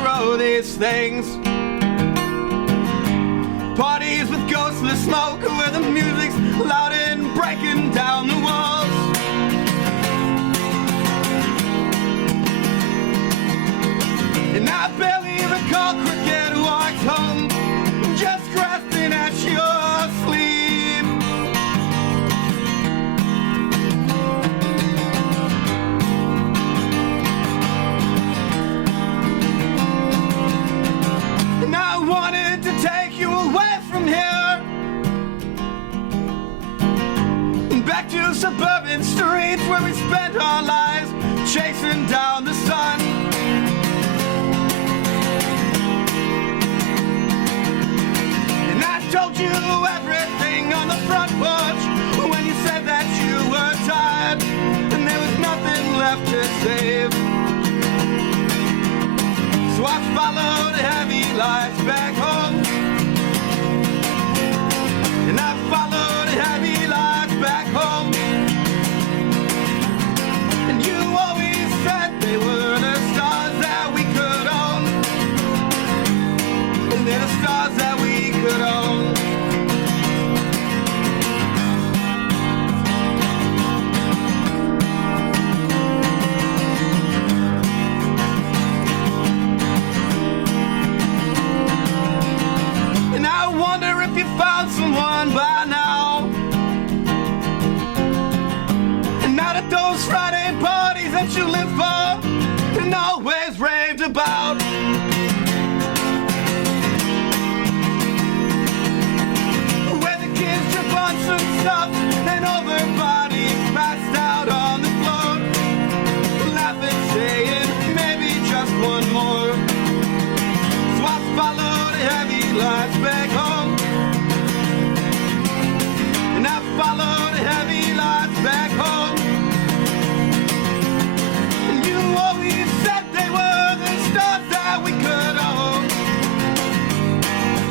grow these things. Parties with ghostly smoke where the music's loud and breaking down the walls. And I barely recall cricket walks home, just grasping at your sleeve. And I wanted to take you away from here, back to suburban streets where we spent our lives chasing down the sun. And I told you everything on the front porch when you said that you were tired and there was nothing left to save. So I followed heavy lights back home, and I followed heavy lights back home. And you always said they were the stars that we could own, and they're the stars that we could own. And I wonder if you found someone by now. And now that those Friday parties that you live for and always raved about, where the kids trip on some stuff and all their bodies passed out on the floor, laughing, saying maybe just one more. So I followed heavy lights back home, and I followed heavy lights back home. And you always said they were the stars that we could own,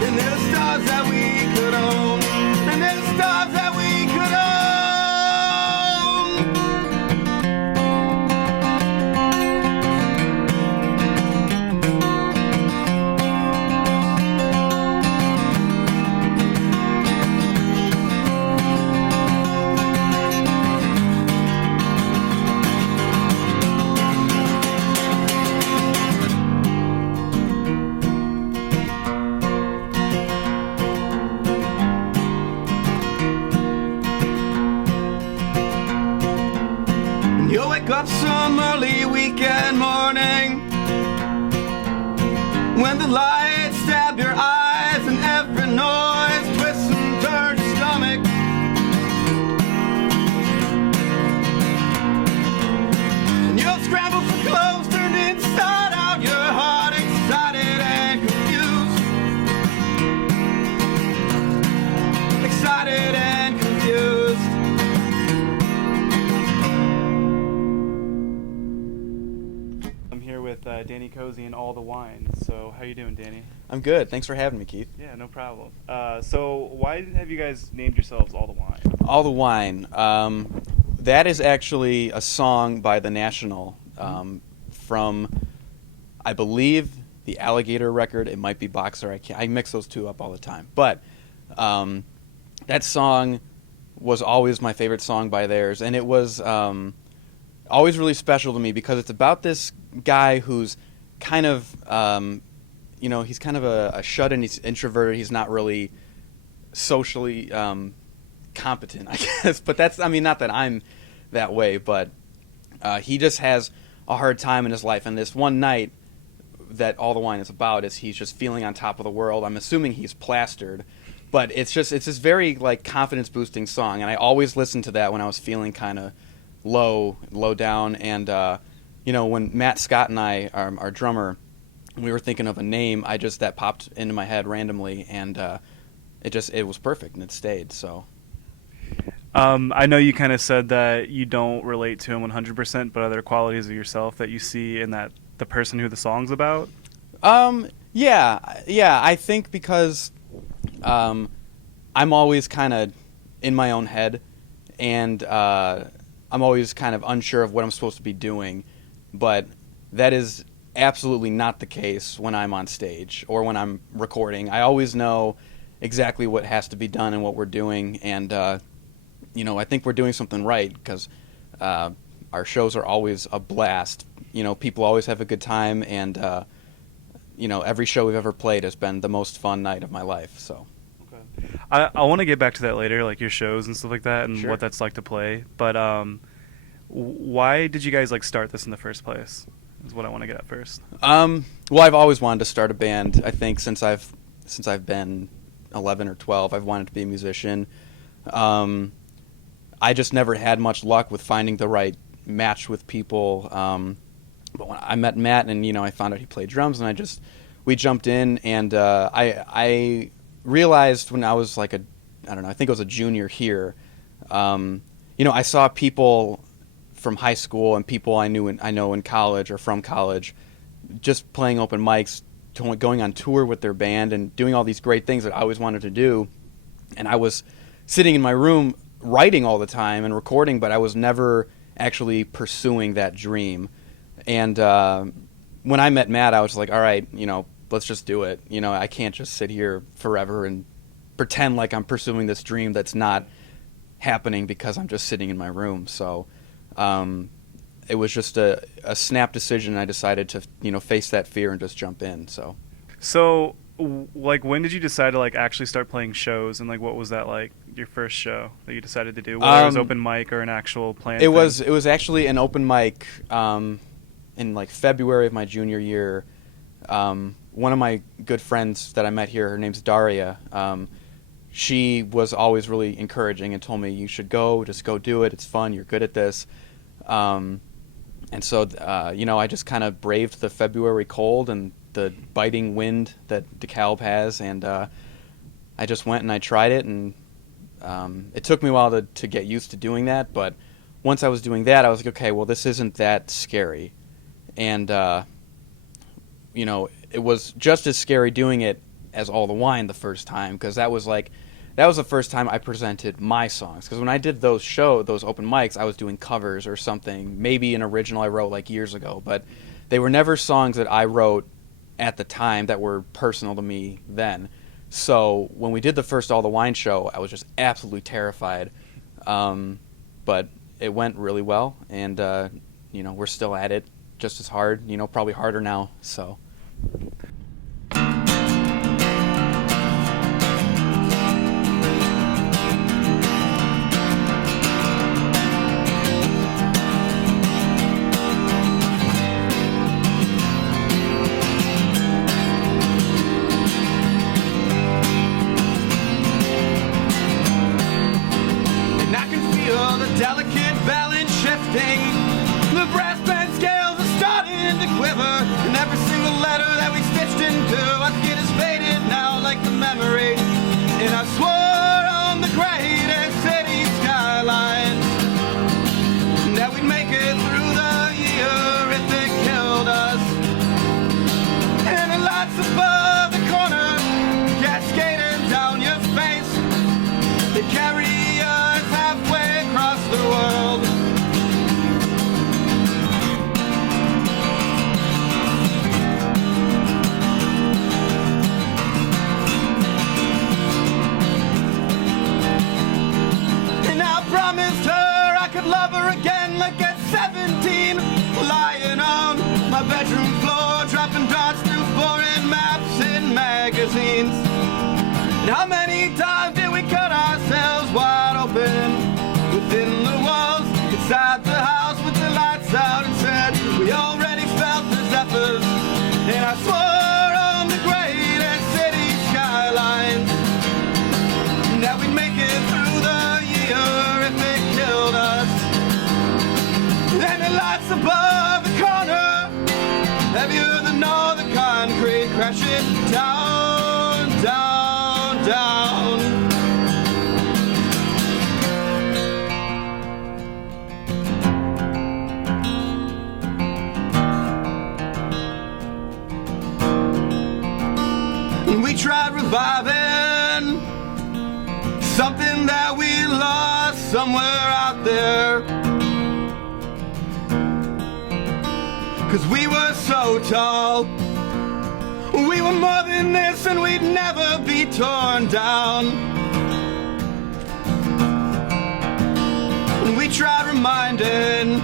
and they're the stars that we could own, and they're the stars that we could own. You'll wake up some early weekend morning when the lights stab your eyes and every noise twists and turns your stomach. And you'll scramble for clothes turned inside out, your heart excited and confused. Excited and confused. I'm here with Danny Cozzi and All the Wine. So how you doing, Danny? I'm good. Thanks for having me, Keith. Yeah, no problem. So why have you guys named yourselves All the Wine? All the Wine. That is actually a song by The National from, I believe, the Alligator record. It might be Boxer. I mix those two up all the time. But that song was always my favorite song by theirs, and it was always really special to me because it's about this guy who's kind of, he's kind of a shut-in. He's introverted. He's not really socially competent, I guess. But that's, not that I'm that way, but he just has a hard time in his life. And this one night that All the Wine is about is he's just feeling on top of the world. I'm assuming he's plastered, but it's this very like confidence-boosting song. And I always listened to that when I was feeling kind of low down. And when Matt Scott and I, our drummer, we were thinking of a name, that popped into my head randomly, and it was perfect, and it stayed. So I know you kind of said that you don't relate to him 100%, but are there qualities of yourself that you see in that the person who the song's about? Yeah. I think because I'm always kind of in my own head, and I'm always kind of unsure of what I'm supposed to be doing, but that is absolutely not the case when I'm on stage or when I'm recording. I always know exactly what has to be done and what we're doing, and I think we're doing something right because our shows are always a blast. People always have a good time, and every show we've ever played has been the most fun night of my life. So. I want to get back to that later, like your shows and stuff like that, and Sure. what that's like to play. But why did you guys start this in the first place? Is what I want to get at first. Well, I've always wanted to start a band. I think since I've been 11 or 12, I've wanted to be a musician. I just never had much luck with finding the right match with people. But when I met Matt, and I found out he played drums, and we jumped in, and I realized when I was I think it was a junior here. I saw people from high school and people I know in college or from college, just playing open mics, going on tour with their band, and doing all these great things that I always wanted to do. And I was sitting in my room writing all the time and recording, but I was never actually pursuing that dream. And when I met Matt, I was like, all right, let's just do it. I can't just sit here forever and pretend like I'm pursuing this dream that's not happening because I'm just sitting in my room. So it was just a snap decision. I decided to face that fear and just jump in. So when did you decide to actually start playing shows, and what was that like, your first show that you decided to do, whether it was open mic or an actual planned thing? It was actually an open mic in February of my junior year. One of my good friends that I met here, her name's Daria. She was always really encouraging and told me, you should just go do it. It's fun. You're good at this. And so, I just kind of braved the February cold and the biting wind that DeKalb has, and I just went and I tried it, and it took me a while to get used to doing that, but once I was doing that, I was like, okay, well, this isn't that scary. And, it was just as scary doing it as All the Wine the first time, because that was the first time I presented my songs. Because when I did those open mics, I was doing covers or something, maybe an original I wrote years ago, but they were never songs that I wrote at the time that were personal to me then. So when we did the first All the Wine show, I was just absolutely terrified. But it went really well, and we're still at it just as hard, probably harder now. So. Delicate balance shifting, the brass band scales are starting to quiver, and every single letter that we stitched into our skin is faded now like the memory. And I swore on the greatest city skyline that we'd make it through the year if it killed us. And the lights above the corner cascading down your face, they carry us halfway across the world. And I promised her I could love her again like at 17, lying on my bedroom floor, dropping dots through foreign maps and magazines. And how many times did we cut ourselves wide open within the walls, inside the house with the lights out, and said we already felt the zephyrs. And I swore on the greatest city skylines that we'd make it through the year if it killed us. And the lights above the corner, heavier than all the concrete, crashing down, down, down. We tried reviving something that we lost somewhere out there. 'cause we were so tall. We were more than this and we'd never be torn down. We tried reminding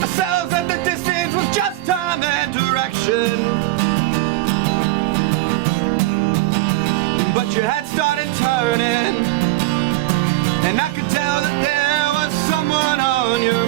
ourselves that the distance was just time and direction. But your head started turning, and I could tell that there was someone on your